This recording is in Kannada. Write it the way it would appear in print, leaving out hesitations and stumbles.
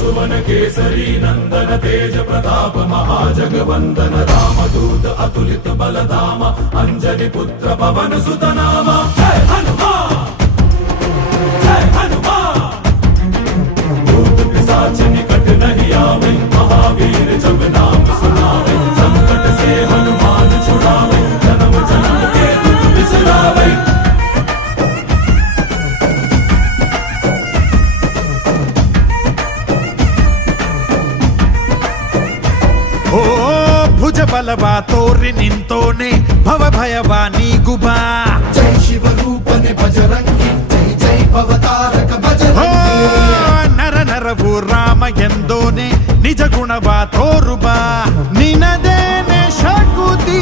सुवन केसरी नंदन तेज प्रताप महाजगवंदन रामदूत अतुलित बलधाम अंजनी पुत्र पवन सुत नाम जय हनुमान जय हनुमान। भूत पिशाच निकट नहीं आवे महावीर जब नाम सुनावे संकट से हनुमान छुड़ावे जन्म जन्म के दुख बिसरावे। ಓ ಭುಜ ಬಲವ ತೋರಿ ನಿಂತೋನೆ ಭವ ಭಯವ ನೀಗುಬಾ जय शिव रूपने बजरंगी जय जय भवतारक बजरंगी। ನರ ನರವು ರಾಮ ಎಂದೋನೆ ನಿಜ ಗುಣವ ತೋರುಬಾ ನಿನದೇನೆ ಶಕುತಿ